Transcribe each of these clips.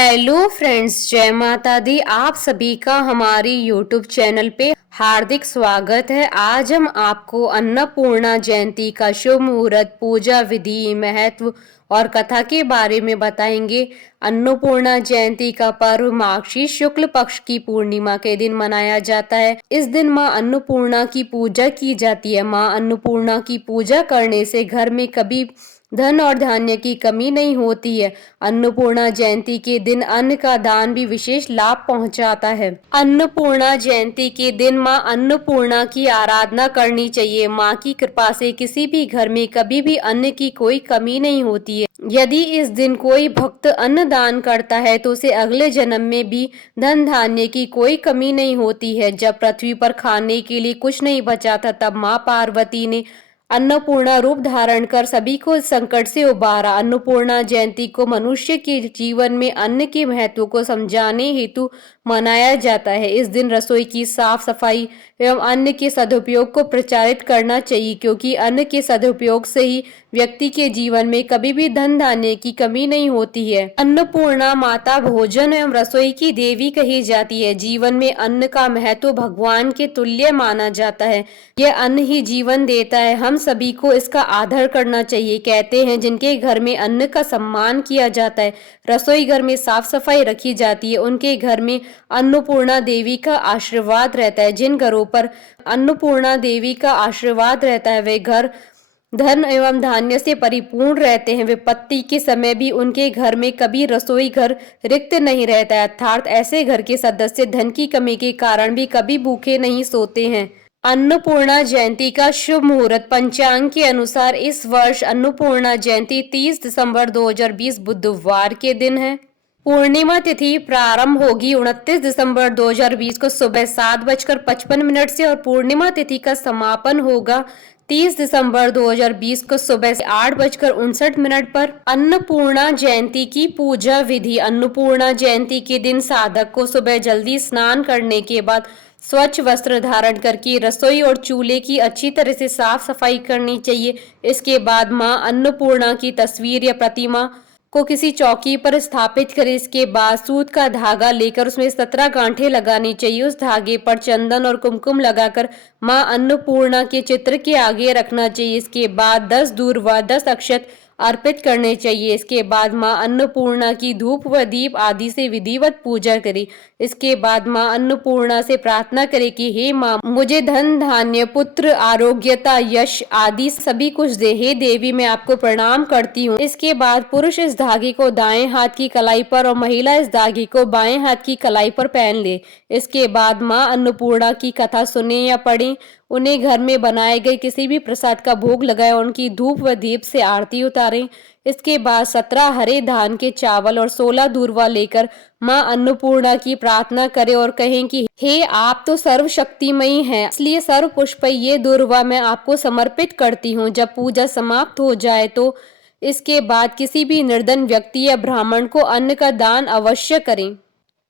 Hello friends, जय माता दी। आप सभी का हमारी यूट्यूब चैनल पे हार्दिक स्वागत है। आज हम आपको अन्नपूर्णा जयंती का शुभ मुहूर्त, पूजा विधि, महत्व और कथा के बारे में बताएंगे। अन्नपूर्णा जयंती का पर्व मार्गशीर्ष शुक्ल पक्ष की पूर्णिमा के दिन मनाया जाता है। इस दिन माँ अन्नपूर्णा की पूजा की जाती है। माँ अन्नपूर्णा की पूजा करने से घर में कभी धन और धान्य की कमी नहीं होती है। अन्नपूर्णा जयंती के दिन अन्न का दान भी विशेष लाभ पहुंचाता है। अन्नपूर्णा जयंती के दिन माँ अन्नपूर्णा की आराधना करनी चाहिए। माँ की कृपा से किसी भी घर में कभी भी अन्न की कोई कमी नहीं होती है। यदि इस दिन कोई भक्त अन्न दान करता है तो उसे अगले जन्म में भी धन धान्य की कोई कमी नहीं होती है। जब पृथ्वी पर खाने के लिए कुछ नहीं बचा था, तब माँ पार्वती ने अन्नपूर्णा रूप धारण कर सभी को इस संकट से उबारा। अन्नपूर्णा जयंती को मनुष्य के जीवन में अन्न के महत्व को समझाने हेतु मनाया जाता है। इस दिन रसोई की साफ सफाई एवं अन्न के सदुपयोग को प्रचारित करना चाहिए, क्योंकि अन्न के सदुपयोग से ही व्यक्ति के जीवन में कभी भी धन धान्य की कमी नहीं होती है। अन्नपूर्णा माता भोजन एवं रसोई की देवी कही जाती है। जीवन में अन्न का महत्व भगवान के तुल्य माना जाता है। यह अन्न ही जीवन देता है। हम सभी को इसका आदर करना चाहिए। कहते हैं, जिनके घर में अन्न का सम्मान किया जाता है, रसोई घर में साफ सफाई रखी जाती है, उनके घर में अन्नपूर्णा देवी का आशीर्वाद रहता है। जिन घरों पर अन्नपूर्णा देवी का आशीर्वाद रहता है, वे घर धन एवं धान्य से परिपूर्ण रहते हैं। विपत्ति के समय भी उनके घर में कभी रसोई घर रिक्त नहीं रहता है। अर्थात ऐसे घर के सदस्य धन की कमी के कारण भी कभी भूखे नहीं सोते हैं। अन्नपूर्णा जयंती का शुभ मुहूर्त पंचांग के अनुसार इस वर्ष अन्नपूर्णा जयंती 30 दिसंबर 2020 बुधवार के दिन है। पूर्णिमा तिथि प्रारंभ होगी 29 दिसंबर 2020 को सुबह 7:55 से और पूर्णिमा तिथि का समापन होगा 30 दिसंबर 2020 को सुबह से 8:59 पर। अन्नपूर्णा जयंती की पूजा विधि। अन्नपूर्णा जयंती के दिन साधक को सुबह जल्दी स्नान करने के बाद स्वच्छ वस्त्र धारण करके रसोई और चूल्हे की अच्छी तरह से साफ सफाई करनी चाहिए। इसके बाद मां अन्नपूर्णा की तस्वीर या प्रतिमा को किसी चौकी पर स्थापित करें। इसके बाद सूत का धागा लेकर उसमें 17 गांठें लगानी चाहिए। उस धागे पर चंदन और कुमकुम लगाकर मां अन्नपूर्णा के चित्र के आगे रखना चाहिए। इसके बाद 10 दूर्वा व 10 अक्षत अर्पित करने चाहिए। इसके बाद मां अन्नपूर्णा की धूप व दीप आदि से विधिवत पूजा करें। इसके बाद मां अन्नपूर्णा से प्रार्थना करें कि हे मां, मुझे धन धान्य, पुत्र, आरोग्यता, यश आदि सभी कुछ दे। हे देवी, मैं आपको प्रणाम करती हूँ। इसके बाद पुरुष इस धागे को दाएं हाथ की कलाई पर और महिला इस धागे को बाएं हाथ की कलाई पर पहन ले। इसके बाद मां अन्नपूर्णा की कथा सुने या पढ़ें, उन्हें घर में बनाए गए किसी भी प्रसाद का भोग लगाएं और उनकी धूप व दीप से आरती उतारें। इसके बाद 17 हरे धान के चावल और 16 दूर्वा लेकर मां अन्नपूर्णा की प्रार्थना करें और कहें कि हे, आप तो सर्वशक्तिमयी हैं, इसलिए सर्व पुष्प ये दूर्वा मैं आपको समर्पित करती हूँ। जब पूजा समाप्त हो जाए तो इसके बाद किसी भी निर्धन व्यक्ति या ब्राह्मण को अन्न का दान अवश्य करें।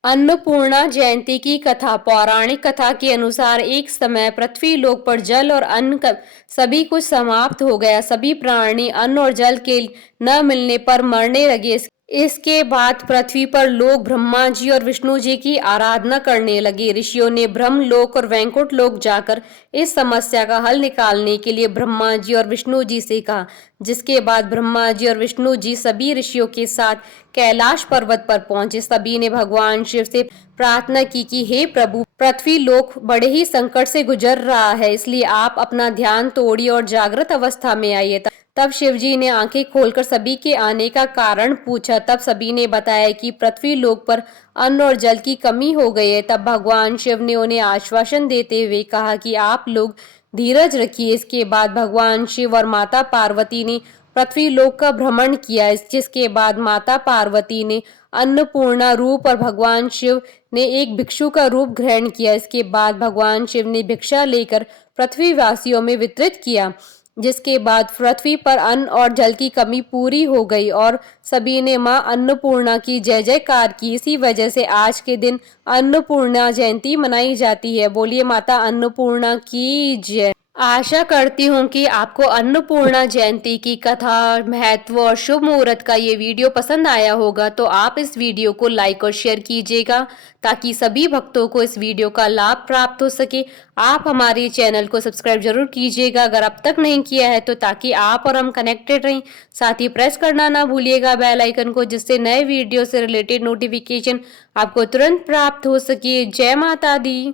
अन्नपूर्णा जयंती की कथा। पौराणिक कथा के अनुसार एक समय पृथ्वी लोक पर जल और अन्न सभी कुछ समाप्त हो गया। सभी प्राणी अन्न और जल के न मिलने पर मरने लगे। इसके बाद पृथ्वी पर लोग ब्रह्मा जी और विष्णु जी की आराधना करने लगे। ऋषियों ने ब्रह्म लोक और वैकुंठ लोक जाकर इस समस्या का हल निकालने के लिए ब्रह्मा जी और विष्णु जी से कहा। जिसके बाद ब्रह्मा जी और विष्णु जी सभी ऋषियों के साथ कैलाश पर्वत पर पहुंचे। सभी ने भगवान शिव से प्रार्थना की कि हे प्रभु, पृथ्वी लोक बड़े ही संकट से गुजर रहा है, इसलिए आप अपना ध्यान तोड़िए और जागृत अवस्था में आइए। तब शिव जी ने आंखें खोलकर सभी के आने का कारण पूछा। तब सभी ने बताया कि पृथ्वी लोक पर अन्न और जल की कमी हो गई है। तब भगवान शिव ने उन्हें आश्वासन देते हुए कहा कि आप लोग धीरज रखिए। इसके बाद भगवान शिव और माता पार्वती ने पृथ्वी लोक का भ्रमण किया। जिसके बाद माता पार्वती ने अन्नपूर्णा रूप और भगवान शिव ने एक भिक्षु का रूप ग्रहण किया। इसके बाद भगवान शिव ने भिक्षा लेकर पृथ्वीवासियों में वितरित किया। जिसके बाद पृथ्वी पर अन्न और जल की कमी पूरी हो गई और सभी ने मां अन्नपूर्णा की जय जयकार की। इसी वजह से आज के दिन अन्नपूर्णा जयंती मनाई जाती है। बोलिए माता अन्नपूर्णा की जय। आशा करती हूँ कि आपको अन्नपूर्णा जयंती की कथा, महत्व और शुभ मुहूर्त का ये वीडियो पसंद आया होगा। तो आप इस वीडियो को लाइक और शेयर कीजिएगा ताकि सभी भक्तों को इस वीडियो का लाभ प्राप्त हो सके। आप हमारे चैनल को सब्सक्राइब जरूर कीजिएगा अगर अब तक नहीं किया है तो, ताकि आप और हम कनेक्टेड रहें। साथ ही प्रेस करना ना भूलिएगा बेल आइकन को, जिससे नए वीडियो से रिलेटेड नोटिफिकेशन आपको तुरंत प्राप्त हो सके। जय माता दी।